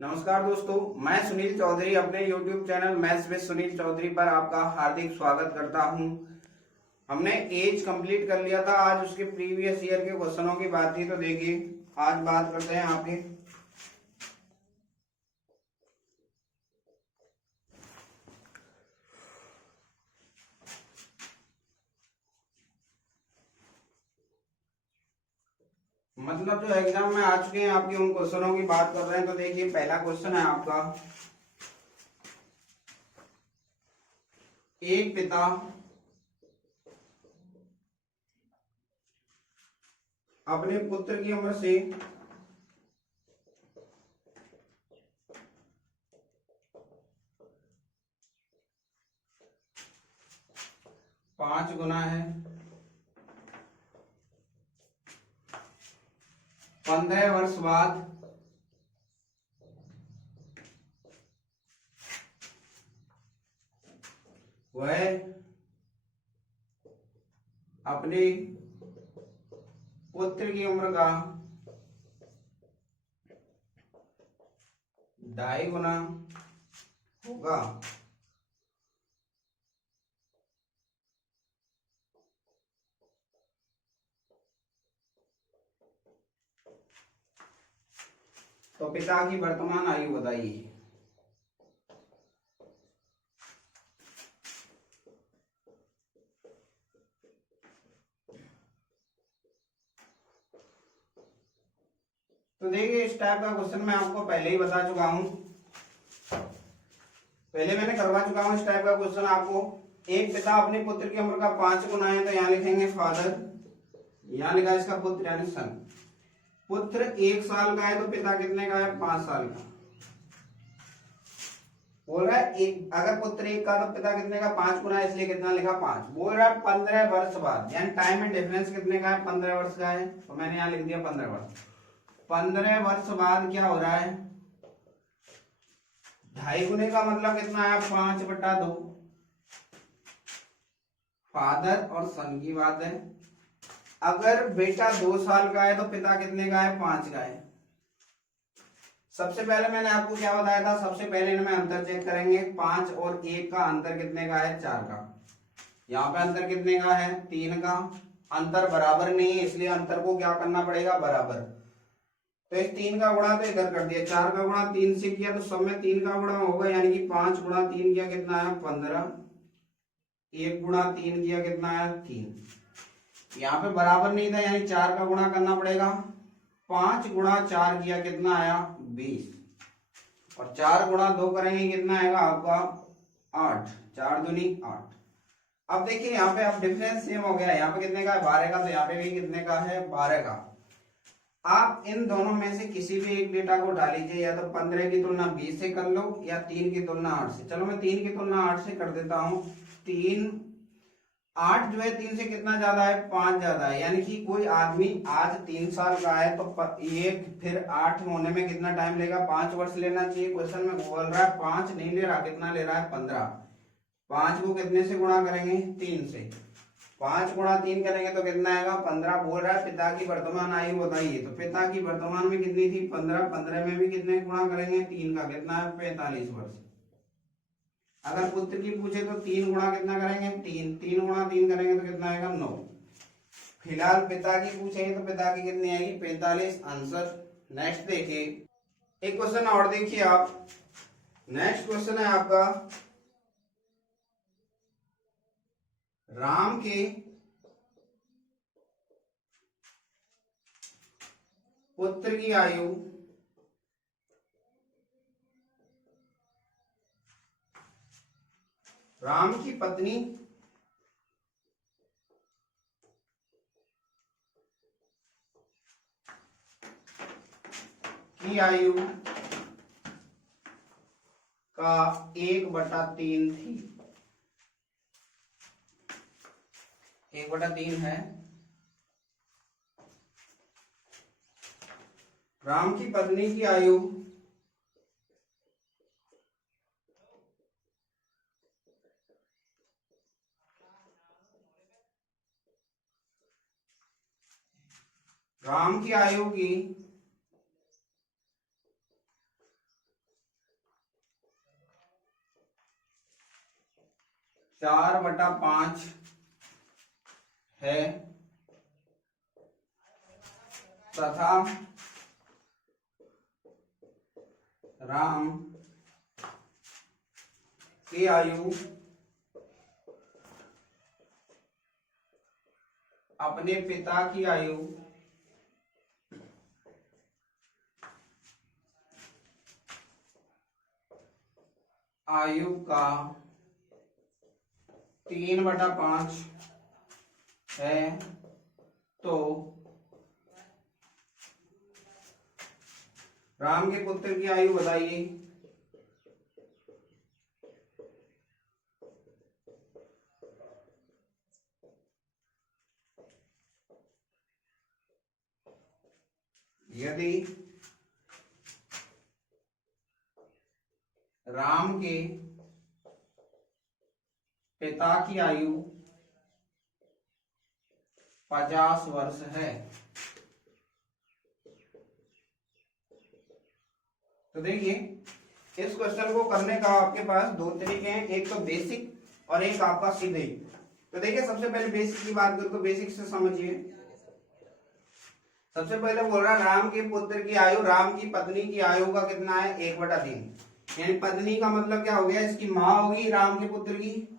नमस्कार दोस्तों, मैं सुनील चौधरी अपने YouTube channel maths with Sunil Chaudhary पर आपका हार्दिक स्वागत करता हूं। हमने एज कंप्लीट कर लिया था। आज उसके प्रीवियस ईयर के क्वेश्चनों की बात थी, तो देखिए आज बात करते हैं आपके मतलब जो एग्जाम में आ चुके हैं आपके उन क्वेश्चनों की बात कर रहे हैं। तो देखिए पहला क्वेश्चन है आपका, एक पिता अपने पुत्र की उम्र से 5 गुना है 15 वर्ष बाद वह अपने पुत्र की उम्र का 2.5 गुना होगा। तो पिता की वर्तमान आयु बताइए। तो देखिए इस टाइप का क्वेश्चन मैं आपको पहले ही बता चुका हूं, पहले मैंने करवा चुका हूं इस टाइप का क्वेश्चन आपको। एक पिता अपने पुत्र की उम्र का 5 गुना है, तो यहाँ लिखेंगे फादर, यहाँ लिखा इसका पुत्र यानी सन। पुत्र 1 साल का है तो पिता कितने का है? 5 साल का। बोल रहा है एक, अगर पुत्र 1 का तो पिता कितने का? 5 गुना है, इसलिए कितना लिखा? 5। बोल रहा है 15 वर्ष बाद, यानी टाइम में डिफरेंस कितने का है? 15 वर्ष का है, तो मैंने यहाँ लिख दिया 15 वर्ष। 15 वर्ष बाद क्या हो रहा है? 2.5 गुने का मतलब कितना है? 5/2। फादर और सन की बात है। अगर बेटा 2 साल का है तो पिता कितने का है? 5 का है। सबसे पहले मैंने आपको क्या बताया था? सबसे पहले इनमें अंतर चेक करेंगे। 5 और 1 का अंतर कितने का है? 4 का। यहाँ पे अंतर कितने का है? 3 का। अंतर बराबर नहीं है, इसलिए अंतर को क्या करना पड़ेगा? बराबर। तो इस 3 का गुणा तो इधर कर दिया, 4 का गुणा 3 से किया तो सब में 3 का गुणा होगा, यानी कि 5 गुणा 3 किया कितना है? 15। 1 गुणा 3 किया कितना है? 3। यहाँ पे बराबर नहीं था, यानी 4 का गुणा करना पड़ेगा। 5 गुणा 4 किया कितना आया? 20। और 4 गुणा 2 करेंगे कितना आएगा आपका? 8। 4 दूनी 8। अब देखिए यहाँ पे अब डिफरेंस सेम हो गया। यहाँ पे कितने का है? 12 का, तो यहाँ पे भी कितने का है? 12 का। आप इन दोनों में से किसी भी एक डेटा को उठा लीजिए, या तो 15 की तुलना 20 से कर लो या 3 की तुलना 8 से। चलो मैं 3 की तुलना 8 से कर देता हूं। 8 जो है 3 से कितना ज्यादा है? 5 ज्यादा है, यानी कि कोई आदमी आज 3 साल का है तो एक फिर 8 होने में कितना टाइम लेगा? 5 वर्ष लेना चाहिए। क्वेश्चन में बोल रहा है 5 नहीं ले रहा, कितना ले रहा है? 15। 5 को कितने से गुणा करेंगे? 3 से। 5 गुणा 3 करेंगे तो कितना आएगा? 15। बोल रहा है पिता की वर्तमान आयु बताइए। तो पिता की वर्तमान में कितनी थी? 15। 15 में भी कितने गुणा करेंगे? 3 का। कितना है? 45 वर्ष। अगर पुत्र की पूछे तो 3 गुणा कितना करेंगे? 3। 3 गुणा 3 करेंगे तो कितना आएगा? 9। फिलहाल पिता की पूछेंगे तो पिता की कितनी आएगी? 45। आंसर। नेक्स्ट देखिए, एक क्वेश्चन और देखिए आप। नेक्स्ट क्वेश्चन है आपका, राम के पुत्र की आयु राम की पत्नी की आयु का 1/3 थी। 1/3 है। राम की पत्नी की आयु राम की आयु की 4/5 है तथा राम की आयु अपने पिता की आयु का 3/5 है तो राम के पुत्र की आयु बताइए। यदि राम के पिता की आयु 50 वर्ष है तो देखिए इस क्वेश्चन को करने का आपके पास दो तरीके हैं, एक तो बेसिक और एक आपका सीधे। तो देखिए सबसे पहले बेसिक की बात करूं तो बेसिक से समझिए। सबसे पहले बोल रहा है राम के पुत्र की आयु राम की पत्नी की आयु का कितना है 1/3। यानी पत्नी का मतलब क्या हो गया, इसकी माँ होगी राम के पुत्र की।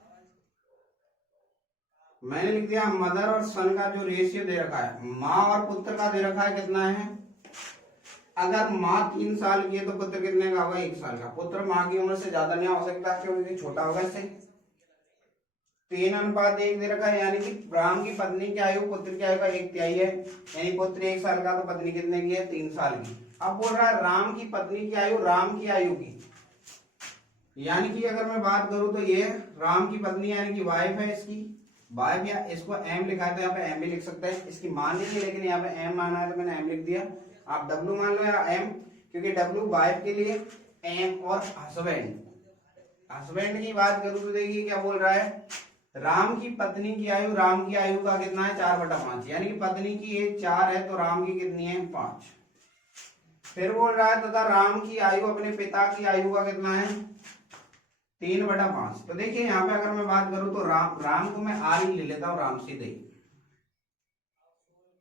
मैंने लिख दिया मदर और सन का जो रेशियो दे रखा है, माँ और पुत्र का दे रखा है कितना है। अगर माँ 3 साल की है तो पुत्र कितने का होगा 1 साल का। पुत्र माँ की उम्र से ज्यादा नहीं हो सकता क्योंकि छोटा होगा इससे। 3:1 दे रखा है यानी कि राम की पत्नी की आयु पुत्र की आयु का 1/3 है। यानी पुत्र 1 साल का तो पत्नी कितने की है 3 साल की। अब बोल रहा है राम की पत्नी की आयु राम की आयु की, यानी कि अगर मैं बात करूं तो ये राम की पत्नी यानी कि वाइफ है, इसकी वाइफ, या इसको एम लिखा है तो यहाँ पे एम भी लिख सकते हैं। इसकी मान लीजिए लेकिन यहाँ पे एम माना है तो मैंने एम लिख दिया। आप डब्ल्यू मान लो या एम, क्योंकि डब्ल्यू वाइफ के लिए, एम और हस्बैंड की बात करूं तो देखिए क्या बोल रहा है, राम की पत्नी की आयु राम की आयु का कितना है 4/5, यानी कि पत्नी की एज 4 है तो राम की कितनी है 5। फिर बोल रहा है तथा राम की आयु अपने पिता की आयु का कितना है 3/5। तो देखिए यहाँ पे अगर मैं बात करूं तो राम को मैं आर ही ले लेता हूं, राम सीधे।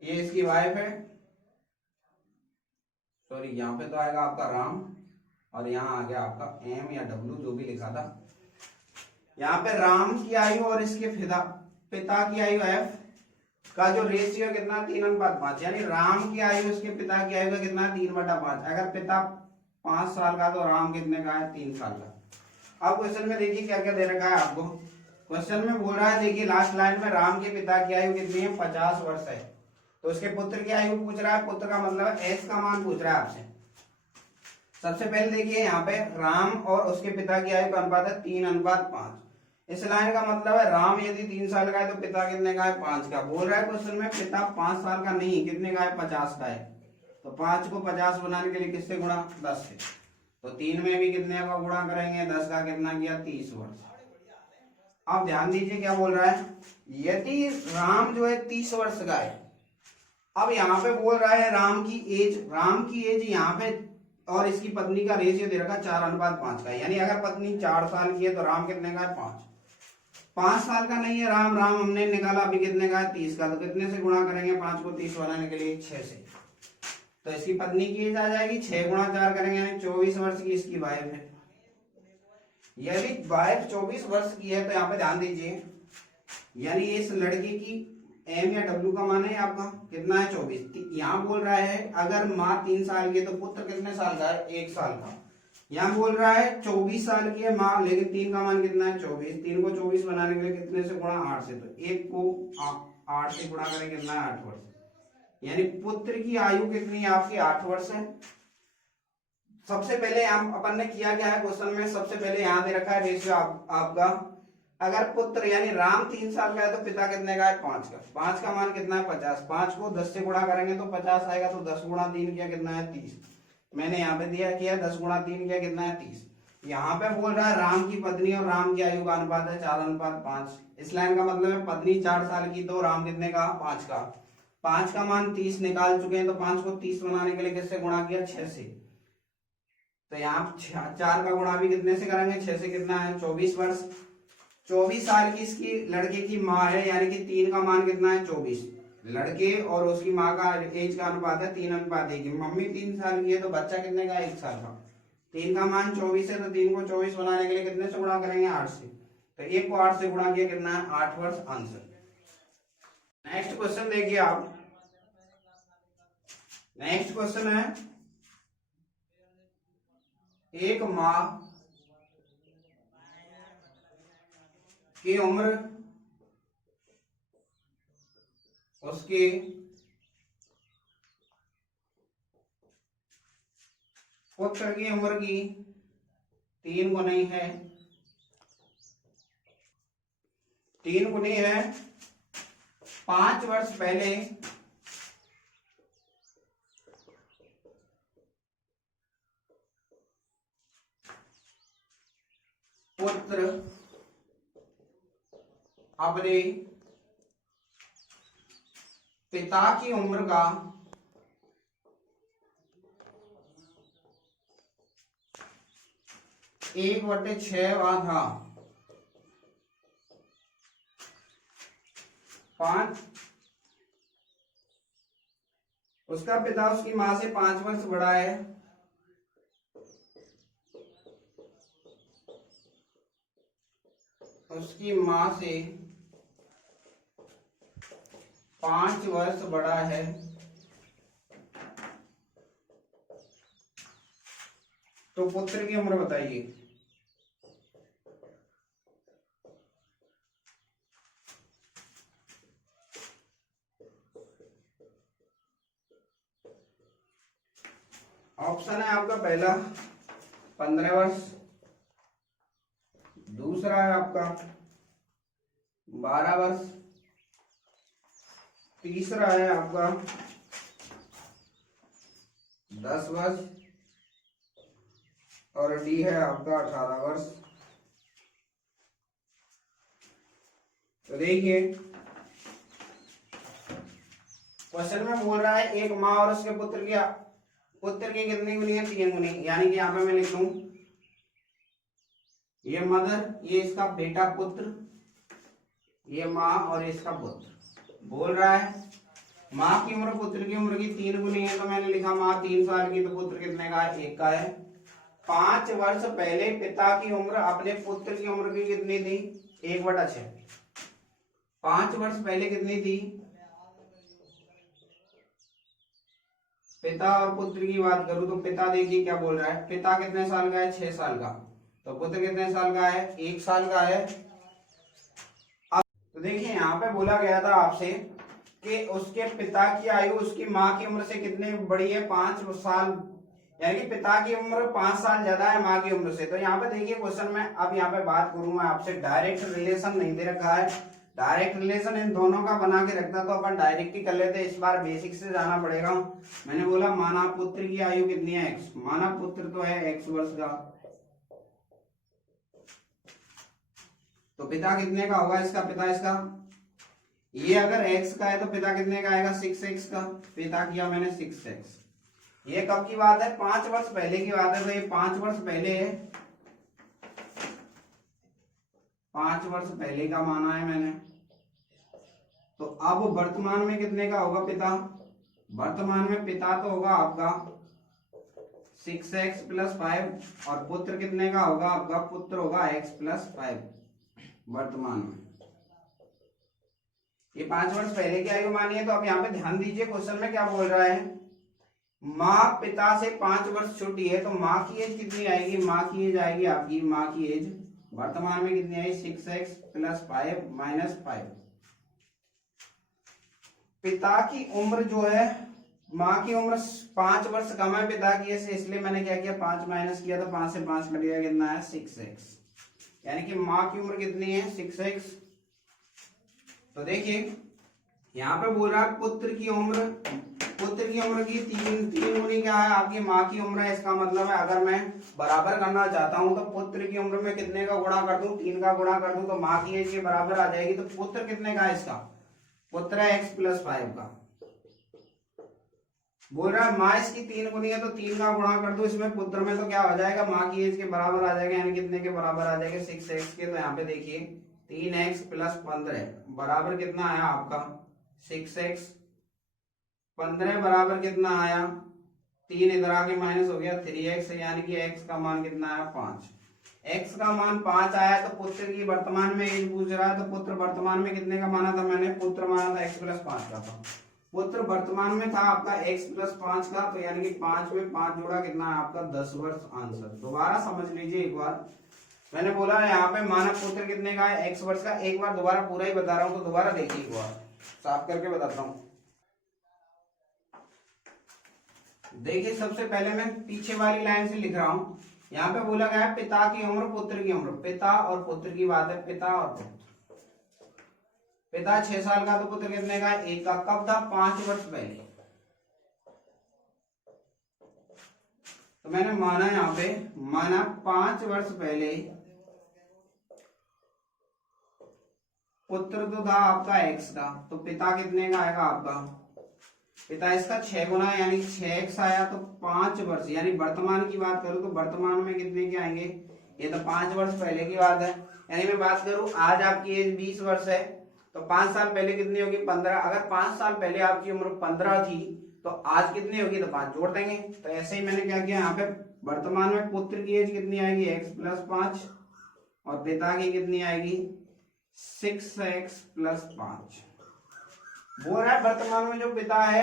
ये इसकी वाइफ है, सॉरी यहाँ पे तो आएगा आपका राम और यहाँ आ गया आपका एम या डब्ल्यू जो भी लिखा था। यहाँ पे राम की आयु और इसके पिता की आयु एफ का जो रेशियो कितना 3:5, यानी राम की आयु उसके पिता की आयु का कितना है 3/5। अगर पिता 5 साल का तो राम कितने का है 3 साल का। अब क्वेश्चन में देखिए क्या क्या दे रखा है आपको। क्वेश्चन में बोल रहा है देखिए लास्ट लाइन में राम के पिता की आयु कितनी है 50 वर्ष है, तो उसके पुत्र की आयु पूछ रहा है। पुत्र का मतलब एस का मान पूछ रहा है आपसे। सबसे पहले देखिए यहाँ पे राम और उसके पिता की आयु का अनुपात है 3:5। इस लाइन का मतलब है राम यदि 3 साल का है तो पिता कितने का है 5 का। बोल रहा है क्वेश्चन में पिता 5 साल का नहीं, कितने का है 50 का है। तो 5 को 50 बनाने के लिए किससे गुणा 10 से, तो 3 में भी कितने का गुणा करेंगे 10 का कितना किया 30 वर्ष। अब ध्यान दीजिए क्या बोल रहा है, यदि राम जो है 30 वर्ष का है। अब यहाँ पे बोल रहा है राम की एज यहाँ पे और इसकी पत्नी का रेशियो दे रखा 4:5 का, यानी अगर पत्नी 4 साल की है तो राम कितने का है 5 साल का नहीं है राम हमने निकाला अभी कितने का है 30 का। तो कितने से गुणा करेंगे 5 को 30 बनाने के लिए 6 से, तो इसकी पत्नी की एज आ जाएगी 6 × 4 करेंगे यानी 24 वर्ष की इसकी वाइफ है। यदि वाइफ 24 वर्ष की है तो यहाँ पे ध्यान दीजिए, यानी इस लड़की की एम या डब्ल्यू का मान है आपका कितना है 24। यहाँ बोल रहा है अगर माँ 3 साल की है तो पुत्र कितने साल का है 1 साल का। यहाँ बोल रहा है 24 साल की है माँ, लेकिन 3 का मान कितना है 24। 3 को 24 बनाने के लिए कितने से गुणा 8 से, तो 1 को 8 से गुणा करें कितना है 8 वर्ष, यानी पुत्र की आयु कितनी है आपकी 8 वर्ष है। सबसे पहले अपन ने किया क्या है क्वेश्चन में, सबसे पहले यहाँ दे रखा है रेशियो आपका, अगर पुत्र यानी राम 3 साल का है तो पिता कितने का है 5 का। 5 का मान कितना है 50। 5 को 10 से गुणा करेंगे तो 50 आएगा, तो 10 × 3 किया कितना है 30। मैंने यहाँ पे दिया किया 10 × 3 किया कितना है 30। यहाँ पे बोल रहा है राम की पत्नी और राम की आयु का अनुपात है 4:5। इस लाइन का मतलब है पत्नी 4 साल की तो राम कितने का 5 का। 5 का मान 30 निकाल चुके हैं, तो 5 को 30 बनाने के लिए किससे गुणा किया 6 से, तो यहाँ 4 का गुणा भी कितने से करेंगे 6 से, कितना है 24 वर्ष। 24 साल की इसकी लड़के की माँ है, यानी कि 3 का मान कितना है 24। लड़के और उसकी माँ का एज का अनुपात है 3:1 की। मम्मी 3 साल की है तो बच्चा कितने का 1 साल का। 3 का मान 24 है तो 3 को 24 बनाने के लिए कितने से गुणा करेंगे 8 से। तो 1 को 8 से गुणा किया कितना है 8 वर्ष आंसर। नेक्स्ट क्वेश्चन देखिए आप। नेक्स्ट क्वेश्चन है एक माँ की उम्र उसके पुत्र की उम्र की 3 गुनी है। 3 गुनी है। 5 वर्ष पहले पुत्र अपने पिता की उम्र का 1/6 था। 5 उसका पिता उसकी माँ से 5 वर्ष बड़ा है। उसकी माँ से 5 वर्ष बड़ा है। तो पुत्र की उम्र बताइए। ऑप्शन है आपका पहला 15 वर्ष, दूसरा है आपका 12 वर्ष, तीसरा है आपका 10 वर्ष और डी है आपका 18 वर्ष। तो देखिए क्वेश्चन में बोल रहा है एक माँ और उसके पुत्र की कितनी गुनी है 3 गुनी, यानी कि यहाँ पे मैं लिख लूं ये मदर, ये इसका बेटा पुत्र, ये माँ और इसका पुत्र। बोल रहा है माँ की उम्र पुत्र की उम्र की 3 गुनी है, तो मैंने लिखा माँ 3 साल की, तो पुत्र कितने का है 1 का है। 5 वर्ष पहले पिता की उम्र अपने पुत्र की उम्र की कितनी थी 1/6। 5 वर्ष पहले कितनी थी, पिता और पुत्र की बात करूं तो पिता देखिए क्या बोल रहा है, पिता कितने साल का है 6 साल का, तो पुत्र कितने साल का है 1 साल का है। अब तो देखिए यहाँ पे बोला गया था आपसे कि उसके पिता की आयु उसकी माँ की उम्र से कितनी बड़ी है 5 साल, यानी कि पिता की उम्र 5 साल ज्यादा है माँ की उम्र से। तो यहाँ पे देखिए क्वेश्चन में अब यहाँ पे बात करूं मैं आपसे, डायरेक्ट रिलेशन नहीं दे रखा है, डायरेक्ट रिलेशन इन दोनों का बना के रखता तो अपन डायरेक्ट ही कर लेते। इस बार बेसिक से जाना पड़ेगा। मैंने बोला माना पुत्र की आयु कितनी है x, माना पुत्र तो है x वर्ष का, तो पिता कितने का होगा इसका, पिता इसका ये अगर x का है तो पिता कितने का आएगा 6x का, पिता किया मैंने 6x। ये कब की बात है 5 वर्ष पहले की बात है, तो ये 5 वर्ष पहले है, 5 वर्ष पहले का माना है मैंने। तो अब वर्तमान में कितने का होगा पिता, वर्तमान में पिता तो होगा आपका 6x + 5 और पुत्र कितने का होगा आपका, पुत्र होगा x + 5 वर्तमान में। ये 5 वर्ष पहले की आयु मानी है। तो अब यहाँ पे ध्यान दीजिए क्वेश्चन में क्या बोल रहा है, माँ पिता से 5 वर्ष छोटी है, तो माँ की एज कितनी आएगी, माँ की एज आएगी आपकी, माँ की एज वर्तमान में कितनी आई 6x + 5 - 5। पिता की उम्र जो है, माँ की उम्र 5 वर्ष कम है पिता की, इसलिए मैंने क्या किया 5 माइनस किया, तो 5 से 5 कट गया, कितना है 6x, यानी कि माँ की उम्र कितनी है 6x। तो देखिए यहाँ पे बोल रहा है पुत्र की उम्र की 3 गुनी क्या है आपकी माँ की उम्र है। इसका मतलब है अगर मैं बराबर करना चाहता हूं तो पुत्र की उम्र में कितने का गुणा कर दूं, 3 का गुणा कर दूं, तो माँ की एज के बराबर आ जाएगी। तो पुत्र कितने का है इसका, पुत्र है x + 5 का। बोल रहा है माँ इसकी 3 गुनी है, तो 3 का गुणा कर दो इसमें पुत्र में, तो क्या हो जाएगा माँ की एज के बराबर आ जाएगा, यानी कितने के बराबर आ जाएगा 6x के। तो यहाँ पे देखिए 3x प्लस 15 बराबर कितना आया आपका 6x। 15 बराबर कितना आया 3 इधर आके माइनस हो गया 3x, यानी कि x का मान कितना आया 5। x का मान 5 आया तो पुत्र की वर्तमान में एज पूछ रहा है, तो पुत्र वर्तमान में कितने का माना था मैंने, पुत्र माना था x प्लस 5 का था। पुत्र वर्तमान में था आपका x प्लस 5 का, तो यानी कि 5 में 5 जोड़ा कितना है आपका 10 वर्ष आंसर। दोबारा समझ लीजिए एक बार, मैंने बोला यहाँ पे मानव पुत्र कितने का है x वर्ष का। एक बार दोबारा पूरा ही बता रहा हूँ, तो दोबारा देखिए एक बार साफ करके बताता हूँ। देखिए सबसे पहले मैं पीछे वाली लाइन से लिख रहा हूँ। यहाँ पे बोला गया है पिता की उम्र पुत्र की उम्र, पिता और पुत्र की बात है, पिता और पुत्र। पिता 6 साल का, तो पुत्र कितने का है 1 का। कब था 5 वर्ष पहले। तो मैंने माना यहाँ पे माना 5 वर्ष पहले पुत्र तो था आपका x का, तो पिता कितने का आएगा आपका, पिता इसका 6 गुना यानी 6x आया, तो 5 वर्ष यानी वर्तमान की बात करूं तो वर्तमान में कितने के आएंगे, ये तो 5 वर्ष पहले की बात है। यानी मैं बात करूं आज आपकी एज 20 वर्ष है, तो 5 साल पहले कितनी होगी 15। अगर 5 साल पहले आपकी उम्र 15 थी तो आज कितनी होगी, तो 5 जोड़ देंगे। तो ऐसे ही मैंने क्या किया यहाँ पे वर्तमान में पुत्र की एज कितनी आएगी x प्लस 5 और पिता की कितनी आएगी 6x प्लस 5। बोल रहा है वर्तमान में जो पिता है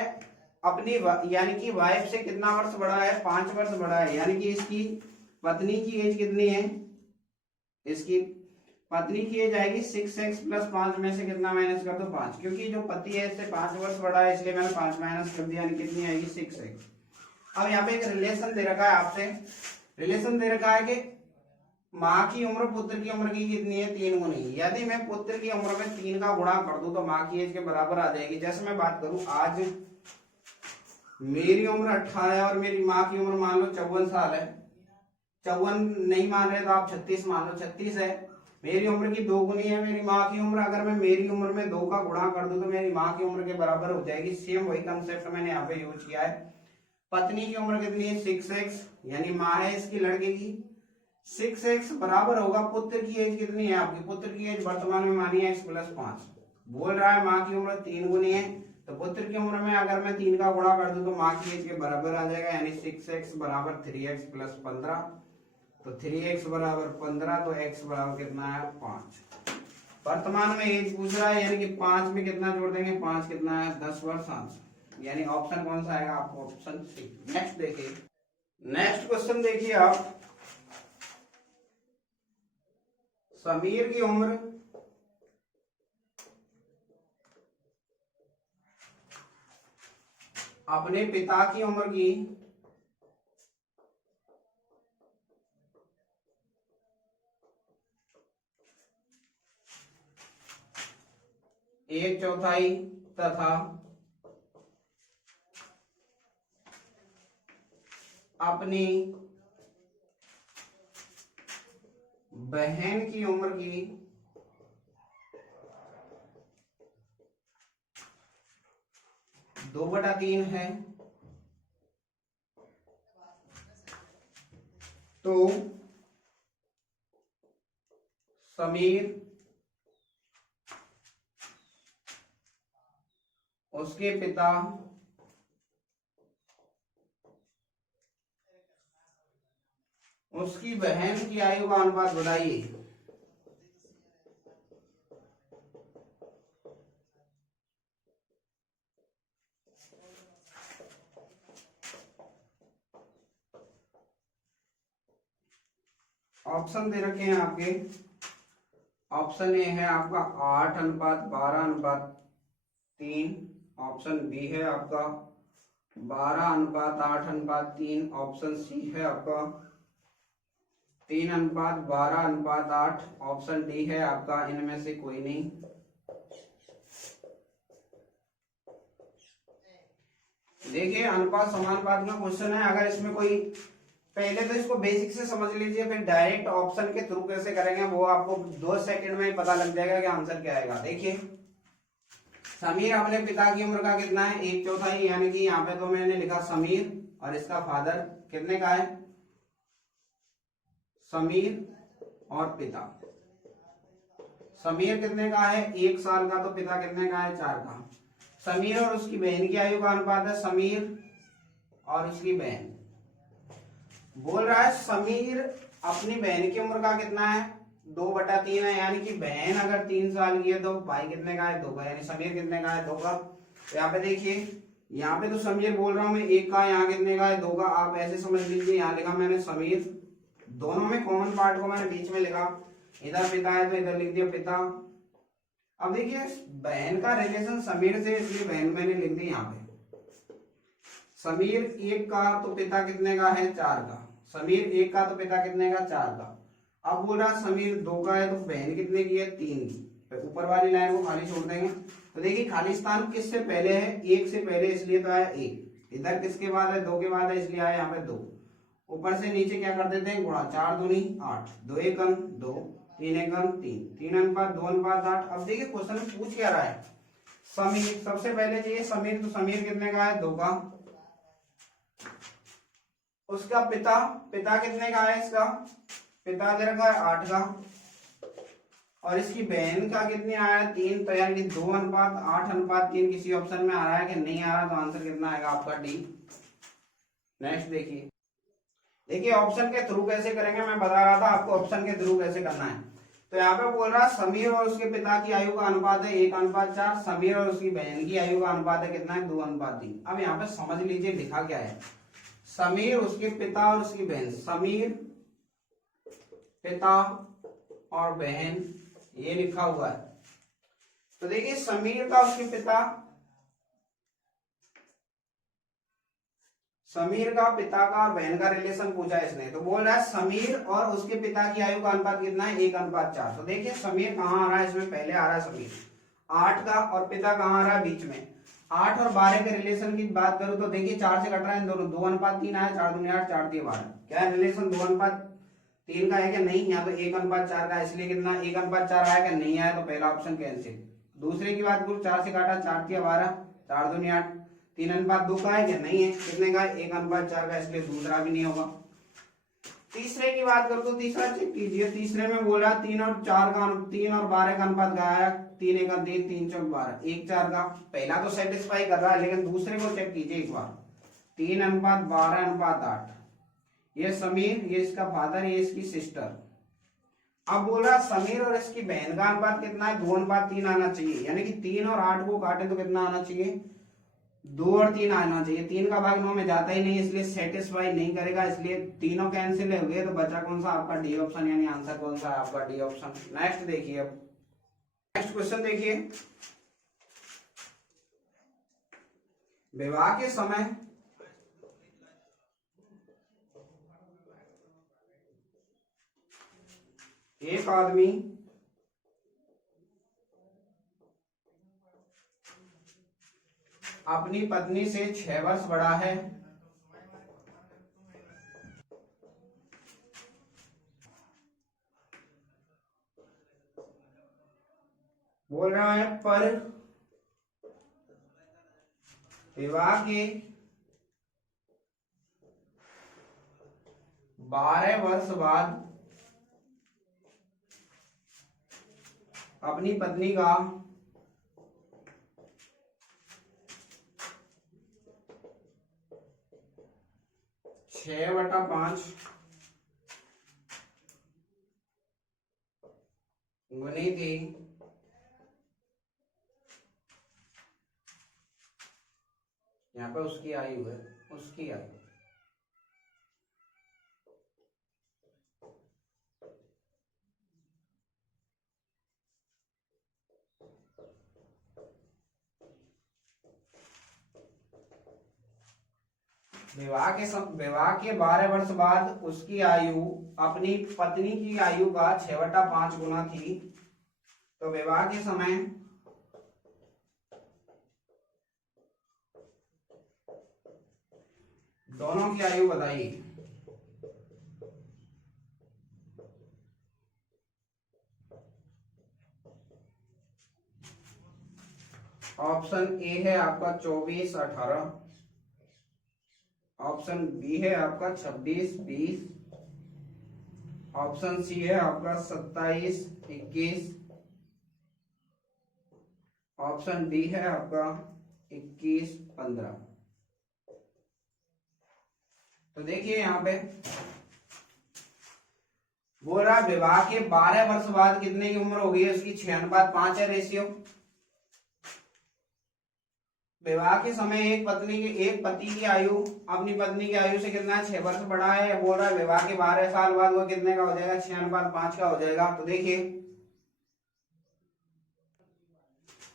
अपनी यानी कि वाइफ से कितना वर्ष बड़ा है, 5 वर्ष बड़ा है। यानी कि इसकी पत्नी की एज कितनी है, इसकी पत्नी की एज आएगी 6x प्लस 5 में से कितना माइनस कर दो 5, क्योंकि जो पति है इससे 5 वर्ष बड़ा है इसलिए मैंने 5 माइनस कर दिया, यानी कितनी आएगी 6x। अब यहाँ पे एक रिलेशन दे रखा है आपसे, रिलेशन दे रखा है कि माँ की उम्र पुत्र की उम्र की कितनी है 3 गुनी। यदि मैं पुत्र की उम्र में 3 का गुणा कर दूं तो माँ की एज के बराबर आ जाएगी। जैसे मैं बात करूं आज मेरी उम्र 18 है और मेरी माँ की उम्र मान लो 54 साल है, 54 नहीं मान रहे तो आप 36 मान लो, 36 है। मेरी उम्र की 2 गुनी है मेरी माँ की उम्र, अगर मैं मेरी उम्र में 2 का गुणा कर दूं तो मेरी माँ की उम्र के बराबर हो जाएगी। सेम वही कंसेप्ट मैंने यहाँ पे यूज किया है। पत्नी की उम्र कितनी है 6x, यानी माँ है इसकी लड़के की, 6x बराबर होगा पुत्र की एज कितनी है आपकी, पुत्र की एज वर्तमान में मानी है x प्लस 5। बोल रहा है माँ की उम्र 3 गुनी है, तो पुत्र की उम्र में अगर मैं 3 का गुणा कर दूं तो माँ की एज के बराबर आ जाएगा, यानी 6x बराबर 3x प्लस 15। तो 3x बराबर 15, तो x बराबर कितना है 5। वर्तमान में एज पूछ रहा है, यानी कि 5 में कितना जोड़ देंगे, 5 कितना है 10 वर्ष आंसर, यानी ऑप्शन कौन सा आएगा आपको, ऑप्शन सी। नेक्स्ट देखिए, नेक्स्ट क्वेश्चन देखिए आप, समीर की उम्र अपने पिता की उम्र की 1/4 तथा अपनी बहन की उम्र की 2/3 है, तो समीर उसके पिता उसकी बहन की आयु का अनुपात बताइए। ऑप्शन दे रखे हैं आपके, ऑप्शन ए है आपका 8:12:3, ऑप्शन बी है आपका 12:8:3, ऑप्शन सी है आपका 3:12:8, ऑप्शन डी है आपका इनमें से कोई नहीं। देखिए अनुपात समानुपात का क्वेश्चन है, अगर इसमें कोई पहले तो इसको बेसिक से समझ लीजिए, फिर डायरेक्ट ऑप्शन के थ्रू कैसे करेंगे वो आपको 2 सेकंड में ही पता लग जाएगा कि आंसर क्या आएगा। देखिए समीर अपने पिता की उम्र का कितना है 1/4, यानी कि यहाँ पे तो मैंने लिखा समीर और इसका फादर कितने का है, समीर और पिता समीर कितने का है 1 साल का, तो पिता कितने का है 4 का। समीर और उसकी बहन की आयु का अनुपात है समीर और उसकी बहन। बोल रहा है समीर अपनी बहन की उम्र का कितना है 2/3 है, यानी कि बहन अगर 3 साल की है तो भाई कितने का है 2 का, यानी समीर कितने का है 2 का। तो यहाँ पे देखिए, यहाँ पे तो समीर बोल रहा हूं मैं 1 का, यहाँ कितने का है 2 का। आप ऐसे समझ लीजिए, यहाँ लिखा मैंने समीर, दोनों में कॉमन पार्ट को मैंने बीच में लिखा, इधर पिता है तो इधर लिख दिया पिता। अब देखिए बहन का रिलेशन समीर से, इसलिए बहन मैंने लिख दी यहाँ पे। समीर 1 का तो पिता कितने का है 4 का, समीर 1 का तो पिता कितने का 4 का। अब बोल रहा समीर 2 का है तो बहन कितने की है 3 की, तो ऊपर वाली लाइन को खाली छोड़ देंगे। तो देखिए खाली स्थान किससे पहले है 1 से पहले, इसलिए तो आया 1। इधर किसके बाद है 2 के बाद है, इसलिए आया यहाँ पे 2। ऊपर से नीचे क्या कर देते हैं गुणा, 4 दूनी 8, 2 एकम 2, 3 एकम 3, 3:2:8। अब देखिए क्वेश्चन में पूछ क्या रहा है समीर, सबसे पहले चाहिए समीर, तो समीर कितने का है 2 का। उसका पिता, पिता कितने का है, इसका पिता दे रखा है 8 का, और इसकी बहन का कितने आया 3, तो यानी 2:8:3 किसी ऑप्शन में आ रहा है कि नहीं आ रहा, तो आंसर कितना आएगा आपका डी। नेक्स्ट देखिए, देखिए ऑप्शन के थ्रू कैसे करेंगे, मैं बता रहा था आपको ऑप्शन के थ्रू कैसे करना है। तो यहाँ पे बोल रहा है समीर और उसके पिता की आयु का अनुपात है 1:4, समीर और उसकी बहन की आयु का अनुपात है कितना है 2:3। अब यहाँ पे समझ लीजिए लिखा क्या है, समीर उसके पिता और उसकी बहन, समीर पिता और बहन, ये लिखा हुआ है। तो देखिए समीर का उसके पिता, समीर का पिता का और बहन का रिलेशन पूछा इसने, तो बोल रहा है समीर और उसके पिता की आयु का अनुपात कितना है 1:4। तो देखिए समीर कहाँ आ रहा है, इसमें पहले आ रहा है समीर 8 का, और पिता कहाँ आ रहा है बीच में। 8 और 12 के रिलेशन की बात करूं तो देखिए 4 से कट रहा है इन दोनों, 2:3 आया, 4 दूनी 8, 4 3 12। क्या है रिलेशन 2:3 का है कि नहीं, यहाँ तो 1:4 का, इसलिए कितना 1:4 आया कि नहीं आया, तो पहला ऑप्शन कैंसिल। दूसरे की बात करूं 4 से काटा, 4 3 12, 4 दूनी 8, 3:2 का है कि नहीं है, कितने का 1:4 का, इसलिए दूसरा भी नहीं होगा। तीसरे की बात करूं तो तीसरा चेक कीजिए, तीसरे में बोल रहा 3 और 12 का अनुपात क्या आया, 3 1 3, 3 4 12, 1 4 का। पहला तो सेटिस्फाई कर रहा है, लेकिन दूसरे को चेक कीजिए एक बार, 3:12:8। ये समीर, ये इसका फादर, ये इसकी सिस्टर। अब बोल रहा समीर और इसकी बहन का अनुपात कितना है 2:3 आना चाहिए, यानी कि 3 और 8 को काटे तो कितना आना चाहिए 2 और 3 आना चाहिए। 3 का भाग 9 में जाता ही नहीं, इसलिए सेटिस्फाई नहीं करेगा, इसलिए तीनों कैंसिल हुए, तो बचा कौन सा आपका डी ऑप्शन, यानी आंसर कौन सा है आपका डी ऑप्शन। नेक्स्ट देखिए, अब नेक्स्ट क्वेश्चन देखिए, विवाह के समय एक आदमी अपनी पत्नी से 6 वर्ष बड़ा है, बोल रहा है पर विवाह के 12 वर्ष बाद अपनी पत्नी का 6/5 गुनी थी यहाँ पे उसकी आयु है, उसकी आयु। विवाह के 12 वर्ष बाद उसकी आयु अपनी पत्नी की आयु का 6/5 गुना थी। तो विवाह के समय दोनों की आयु बताइए। ऑप्शन ए है आपका 24 18, ऑप्शन बी है आपका 26 20, ऑप्शन सी है आपका 27 21, ऑप्शन डी है आपका 21-15। तो देखिए यहाँ पे बोल रहा विवाह के 12 वर्ष बाद कितने की उम्र होगी, उसकी 6:5 है रेशियो। विवाह के समय एक पति की आयु अपनी पत्नी की आयु से कितना 6 वर्ष बढ़ा है। बोल रहा है विवाह के 12 साल बाद वो कितने का हो जाएगा, 6:5 का हो जाएगा। तो देखिए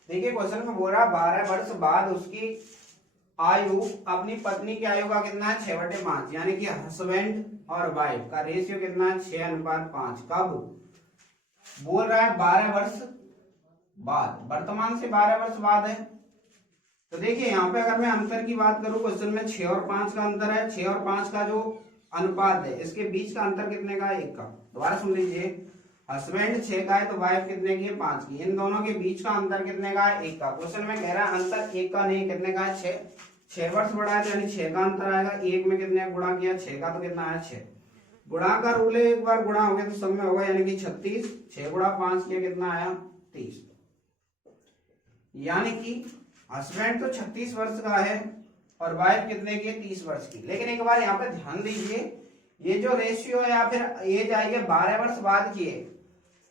क्वेश्चन में बोल रहा 12 वर्ष बाद उसकी आयु अपनी पत्नी की आयु का कितना है 6/5, यानी कि हस्बैंड और वाइफ का रेशियो कितना है 6:5। कब बोल रहा है 12 वर्ष बाद, वर्तमान से 12 वर्ष बाद है। तो देखिए यहाँ पे अगर मैं अंतर की बात करूं, क्वेश्चन में 6 और 5 का अंतर है। 6 और 5 का जो अनुपात है इसके बीच का अंतर कितने का है, 1 का। दोबारा सुन लीजिए, हस्बैंड 6 का है तो वाइफ कितने की है, 5 की। इन दोनों के बीच का अंतर कितने का है, 1 का। क्वेश्चन में कह रहा है अंतर 1 का नहीं, कितने का है 6 वर्ष बढ़ा है, यानी 6 का अंतर आएगा। 1 में कितने गुणा किया 6 का, तो कितना आया 6। गुणा का रूल है, एक बार गुणा हो गया तो सब में होगा, यानी कि 36। 6 गुणा 5 किया कितना आया 30, यानी कि हस्बैंड तो 36 वर्ष का है और वाइफ कितने की है 30 वर्ष की। लेकिन एक बार यहाँ पे ध्यान दीजिए, ये जो रेशियो है या फिर एज आई है 12 वर्ष बाद की है।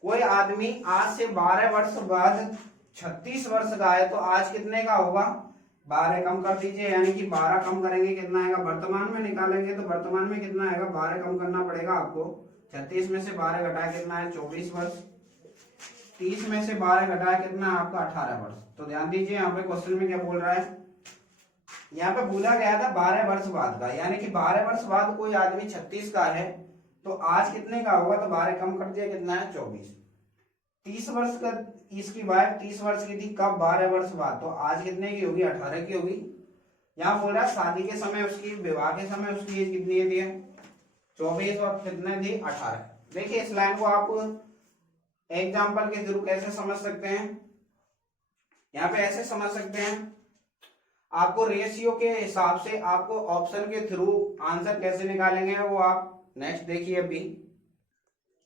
कोई आदमी आज से 12 वर्ष बाद 36 वर्ष का है तो आज कितने का होगा, 12 कम कर दीजिए, यानी कि 12 कम करेंगे कितना आएगा, वर्तमान में निकालेंगे तो वर्तमान में कितना आएगा, 12 कम करना पड़ेगा आपको। 36 में से 12 घटाया कितना है 24 वर्ष। 30 में से 12 घटाया कितना आपका 18 वर्ष। तो ध्यान दीजिए यहाँ पे क्वेश्चन में क्या बोल रहा है, यहाँ पे बोला गया था 12 वर्ष बाद का, यानी कि 12 वर्ष बाद कोई आदमी 36 का है तो आज कितने का होगा, तो 12 कम कर दिया कितना है 24। 30 वर्ष का इसकी वाइफ 30 वर्ष की थी, कब 12 वर्ष बाद, तो आज कितने की होगी 18 की होगी। यहाँ बोल रहा है शादी के समय उसकी, विवाह के समय उसकी एज कितनी थी 24 और कितने थी 18। देखिए इस लाइन को आप एग्जाम्पल के थ्रू कैसे समझ सकते हैं, यहाँ पे ऐसे समझ सकते हैं, आपको रेशियो के हिसाब से आपको ऑप्शन के थ्रू आंसर कैसे निकालेंगे वो आप नेक्स्ट देखिए। अभी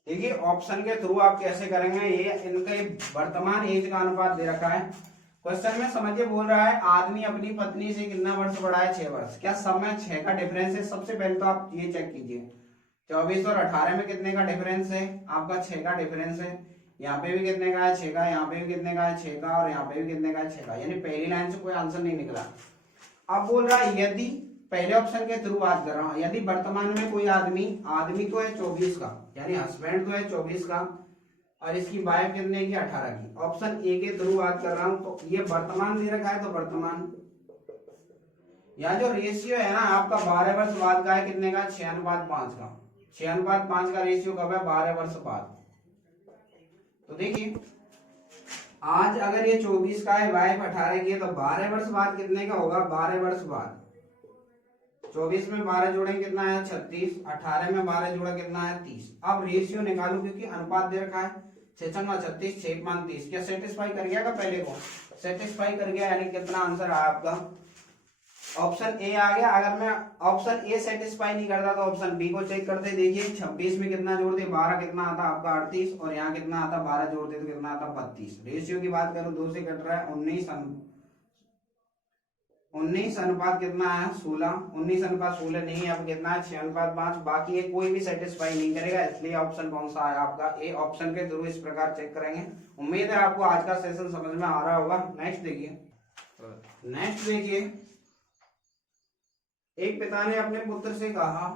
देखिए ऑप्शन के थ्रू आप कैसे करेंगे, ये इनके वर्तमान एज का अनुपात दे रखा है क्वेश्चन में। समझिए बोल रहा है आदमी अपनी पत्नी से कितना वर्ष बड़ा है 6 वर्ष। क्या सब में 6 का डिफरेंस है, सबसे पहले तो आप ये चेक कीजिए। 24 और 18 में कितने का डिफरेंस है, आपका 6 का डिफरेंस है। यहाँ पे भी कितने का है 6 का, यहाँ पे भी कितने का है 6 का, और यहाँ पे भी कितने का है 6 का, यानी पहली लाइन से कोई आंसर नहीं निकला। अब बोल रहा है यदि, पहले ऑप्शन के थ्रू बात कर रहा हूं, यदि वर्तमान में कोई आदमी तो है 24 का, यानी हस्बैंड तो है 24 का और इसकी वाइफ कितने की 18 की। ऑप्शन ए के थ्रू बात कर रहा हूं, तो ये वर्तमान दे रखा है तो वर्तमान, यहाँ जो रेशियो है ना आपका 12 वर्ष बाद का है, कितने का 6:5 का। 6:5 का रेशियो कब है, 12 वर्ष बाद। तो देखिए आज अगर ये 24 का है, वाइफ 18 की है, तो 12 वर्ष बाद कितने का होगा, 12 वर्ष बाद 24 में 12 जोड़े कितना है 36, 18 में 12 जोड़ा कितना है 30। अब रेशियो निकालो क्योंकि अनुपात दे रखा है 6 × 36 6 × 30। क्या सेटिस्फाई कर गया का, पहले को सेटिस्फाई कर गया, यानी कितना आंसर आया आपका ऑप्शन ए आ गया। अगर मैं ऑप्शन ए सेटिस्फाई नहीं करता तो ऑप्शन बी को चेक करते। देखिए 26 में कितना जोड़ दे 12 कितना आता आपका 38, और यहाँ कितना आता 12 जोड़ दे तो कितना आता 32। रेशियो की बात करूं 2 से कट रहा है 19 अनुपात कितना है 16। 19 अनुपात 16 नहीं, अब कितना है 6:5। बाकी ये कोई भी सेटिस्फाई नहीं करेगा, इसलिए ऑप्शन कौन सा है आपका ए। ऑप्शन के थ्रू इस प्रकार चेक करेंगे। उम्मीद है आपको आज का सेशन समझ में आ रहा होगा। नेक्स्ट देखिए, एक पिता ने अपने पुत्र से कहा,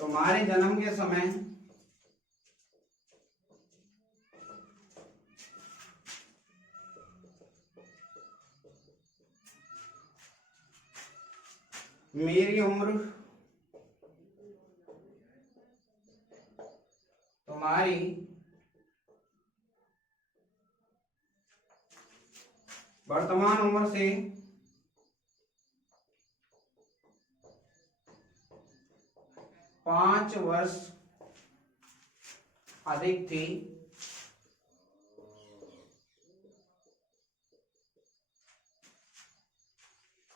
तुम्हारे जन्म के समय मेरी उम्र तुम्हारी वर्तमान उम्र से 5 वर्ष अधिक थी,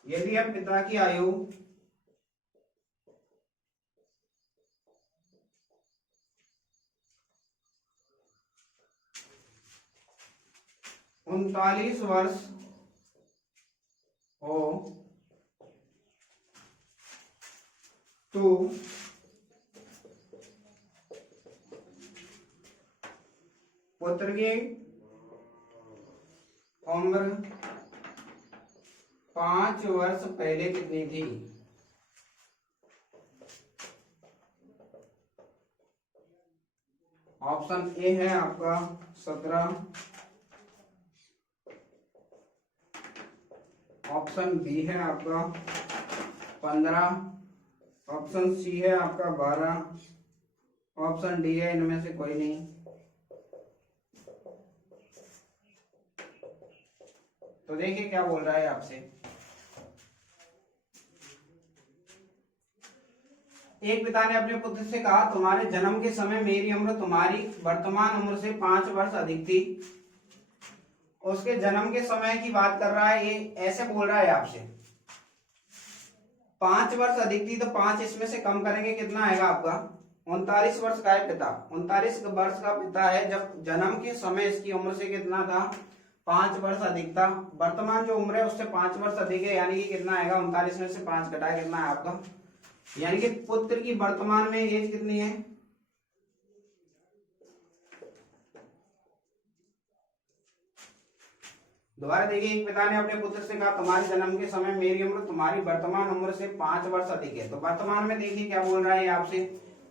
यदि अब पिता की आयु 39 वर्ष हो तो पुत्र की उम्र 5 वर्ष पहले कितनी थी? ऑप्शन ए है आपका 17, ऑप्शन बी है आपका 15, ऑप्शन सी है आपका 12, ऑप्शन डी है इनमें से कोई नहीं। तो देखिए क्या बोल रहा है आपसे। एक पिता ने अपने पुत्र से कहा, तुम्हारे जन्म के समय मेरी उम्र तुम्हारी वर्तमान उम्र से 5 वर्ष अधिक थी। उसके जन्म के समय की बात कर रहा है, ये ऐसे बोल रहा है आपसे 5 वर्ष अधिक थी, तो 5 इसमें से कम करेंगे कितना आएगा आपका 39 वर्ष का है पिता। 39 वर्ष का पिता है, जब जन्म के समय इसकी उम्र से कितना था 5 वर्ष अधिक था। वर्तमान जो उम्र है उससे 5 वर्ष अधिक है, यानी कि कितना आएगा 39 में से 5 घटाए कितना है आपका, यानी कि पुत्र की वर्तमान में एज कितनी है? दोबारा देखिए, एक पिता ने अपने पुत्र से कहा, तुम्हारे जन्म के समय मेरी उम्र तुम्हारी वर्तमान उम्र से 5 वर्ष अधिक है। तो वर्तमान में देखिए क्या बोल रहा है आपसे,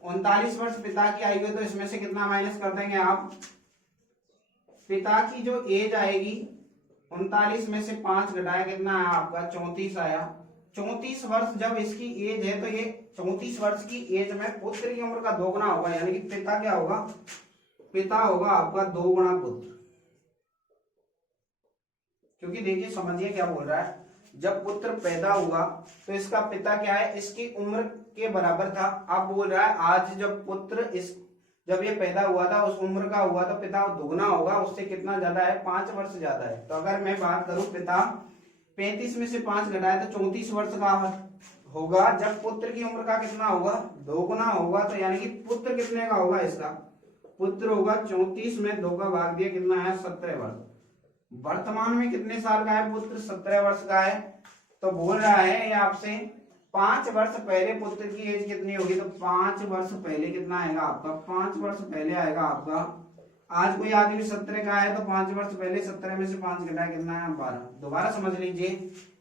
39 वर्ष पिता की आयु है, तो इसमें से कितना माइनस कर देंगे आप, पिता की जो एज आएगी 39 में से 5 घटाया कितना आया आपका 34 आया। 34 वर्ष जब इसकी एज है, तो ये 34 वर्ष की एज में पुत्र की उम्र का 2 गुना होगा, यानी कि पिता क्या होगा, पिता होगा आपका 2 गुना पुत्र। क्योंकि देखिए समझिए क्या बोल रहा है, जब पुत्र पैदा हुआ तो इसका पिता क्या है, इसकी उम्र के बराबर था। अब बोल रहा है आज जब पुत्र जब ये पैदा हुआ था उस उम्र का हुआ, तो पिता दुगना होगा, उससे कितना ज्यादा है 5 वर्ष ज्यादा है। तो अगर मैं बात करूं, पिता 35 में से 5 घटाए तो 34 वर्ष का होगा, जब पुत्र की उम्र का कितना होगा 2 गुना होगा। तो यानी कि पुत्र कितने का होगा, इसका पुत्र होगा 34 में 2 का भाग दिया कितना है 17 वर्ष। वर्तमान में कितने साल का है पुत्र, 17 वर्ष का है। तो बोल रहा है ये आपसे 5 वर्ष पहले पुत्र की एज कितनी होगी, तो 5 वर्ष पहले कितना आएगा आपका, 5 वर्ष पहले आएगा आपका, आज कोई आदमी 17 का है तो 5 वर्ष पहले 17 में से 5 घटाए कितना है 12। दोबारा समझ लीजिए,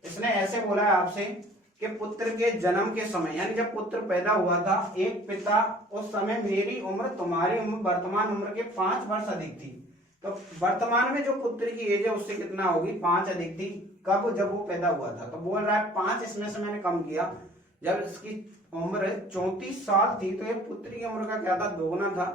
इसने ऐसे बोला है आपसे कि पुत्र के जन्म के समय, यानी जब पुत्र पैदा हुआ था, एक पिता उस समय मेरी उम्र तुम्हारी उम्र वर्तमान उम्र के 5 वर्ष अधिक थी। तो वर्तमान में जो पुत्र की एज है उससे कितना होगी 5 अधिक थी, कब, जब वो पैदा हुआ था। तो बोल रहा है 5 इसमें से मैंने कम किया, जब इसकी उम्र 34 साल थी तो ये पुत्र की उम्र का क्या था, 2 गुना था।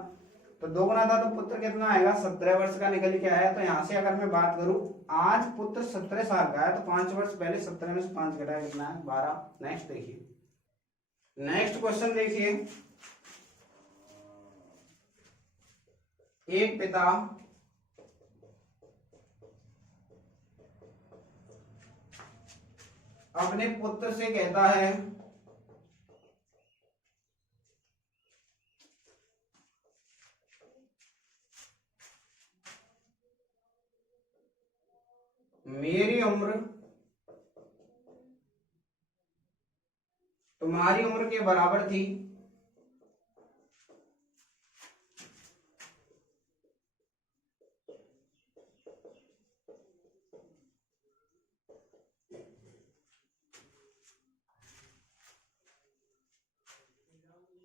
तो 2 गुना था तो पुत्र कितना आएगा 17 वर्ष का निकल के आया। तो यहाँ से अगर मैं बात करूं, आज पुत्र 17 साल का है, तो 5 वर्ष पहले 17 में से 5 घटाया कितना है 12। नेक्स्ट देखिए, नेक्स्ट क्वेश्चन देखिए, एक पिता अपने पुत्र से कहता है, मेरी उम्र तुम्हारी उम्र के बराबर थी,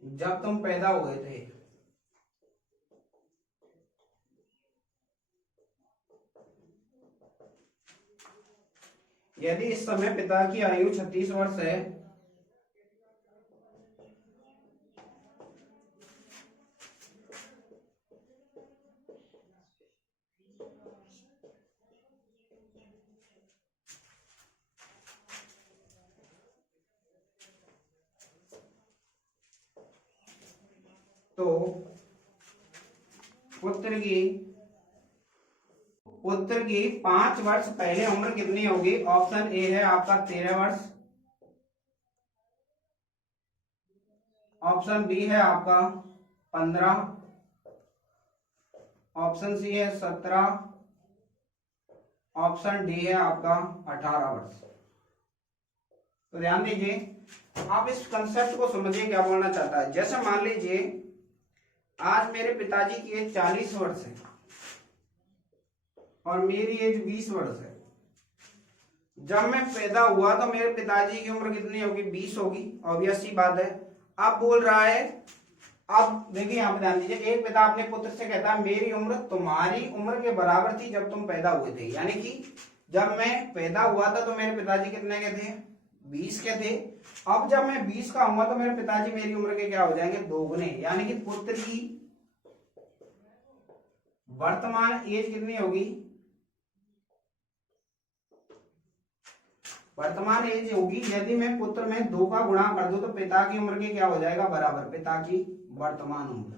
जब तुम पैदा हुए थे। यदि इस समय पिता की आयु 36 वर्ष है, तो पुत्र की पुत्र की 5 वर्ष पहले उम्र कितनी होगी? ऑप्शन ए है आपका 13 वर्ष, ऑप्शन बी है आपका 15, ऑप्शन सी है 17, ऑप्शन डी है आपका 18 वर्ष। तो ध्यान दीजिए, आप इस कंसेप्ट को समझिए क्या बोलना चाहता है। जैसे मान लीजिए आज मेरे पिताजी की एज 40 वर्ष है और मेरी एज 20 वर्ष है। जब मैं पैदा हुआ तो मेरे पिताजी की उम्र कितनी होगी? 20 होगी, ऑब्वियस सी बात है। अब बोल रहा है, अब देखिए यहाँ पे ध्यान दीजिए, एक पिता अपने पुत्र से कहता है मेरी उम्र तुम्हारी उम्र के बराबर थी जब तुम पैदा हुए थे। यानी कि जब मैं पैदा हुआ था तो मेरे पिताजी कितने के थे? 20 के थे। अब जब मैं 20 का हुआ तो मेरे पिताजी मेरी उम्र के क्या हो जाएंगे? दोगुने। यानी कि पुत्र की वर्तमान एज कितनी होगी? वर्तमान एज होगी, यदि मैं पुत्र में 2 का गुणा कर दूं तो पिता की उम्र के क्या हो जाएगा? बराबर, पिता की वर्तमान उम्र,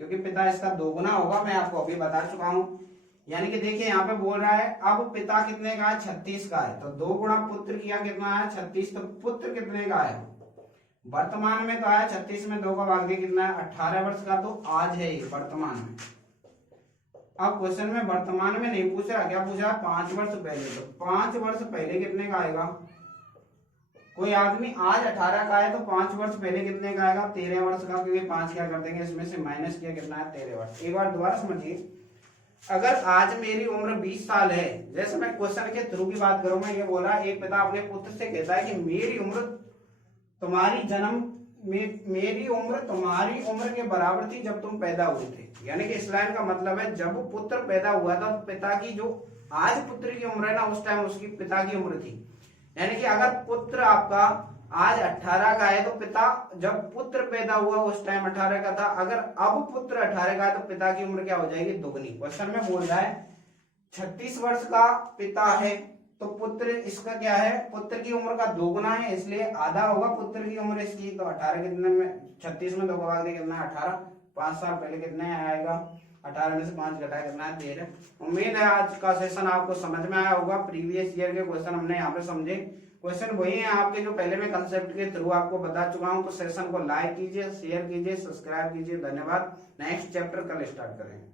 क्योंकि पिता इसका 2 गुना होगा, मैं आपको अभी बता चुका हूं। यानी कि देखिए यहाँ पे बोल रहा है अब पिता कितने का है? 36 का है, तो 2 गुणा पुत्र किया कितना है? 36। तो पुत्र कितने का है? वर्तमान में तो आया 36 में 2 का भाग दिया कितना है? 18 वर्ष का। तो आज है ये वर्तमान में। अब क्वेश्चन में वर्तमान में नहीं पूछ रहा, क्या पूछा? 5 वर्ष पहले। तो 5 वर्ष पहले कितने का आएगा? कोई आदमी आज 18 का है तो 5 वर्ष पहले कितने का आएगा? 13 वर्ष का, क्योंकि 5 क्या कर देंगे इसमें से माइनस किया, कितना है? 13 वर्ष। एक बार दोबारा समझिए, अगर आज मेरी उम्र 20 साल है, जैसे मैं क्वेश्चन के थ्रू की बात करूं, मैं ये बोल रहा एक पिता अपने पुत्र से कहता है कि मेरी उम्र तुम्हारी उम्र के बराबर थी जब तुम पैदा हुए थे। यानी कि इस लाइन का मतलब है जब पुत्र पैदा हुआ था तो पिता की जो आज पुत्र की उम्र है ना, उस टाइम उसकी पिता की उम्र थी। यानी कि अगर पुत्र आपका आज 18 का है तो पिता जब पुत्र पैदा हुआ उस टाइम 18 का था। अगर अब पुत्र 18 का है तो पिता की उम्र क्या हो जाएगी? दोगुनी। क्वेश्चन में बोल रहा है 36 वर्ष का पिता है तो पुत्र इसका क्या है? पुत्र की उम्र का 2 गुना है, इसलिए आधा होगा पुत्र की उम्र इसकी। तो 18 कितने में? 36 में 2 का भाग दिया कितना है? 18। 5 साल पहले कितने आएगा? 18 में से 5 घटाया कितना है? 13। उम्मीद है आज का सेशन आपको समझ में आया होगा। प्रीवियस ईयर के क्वेश्चन हमने यहाँ पे समझे। क्वेश्चन वही है आपके जो पहले मैं कंसेप्ट के थ्रू आपको बता चुका हूं। तो सेशन को लाइक कीजिए, शेयर कीजिए, सब्सक्राइब कीजिए। धन्यवाद। नेक्स्ट चैप्टर कल स्टार्ट करेंगे।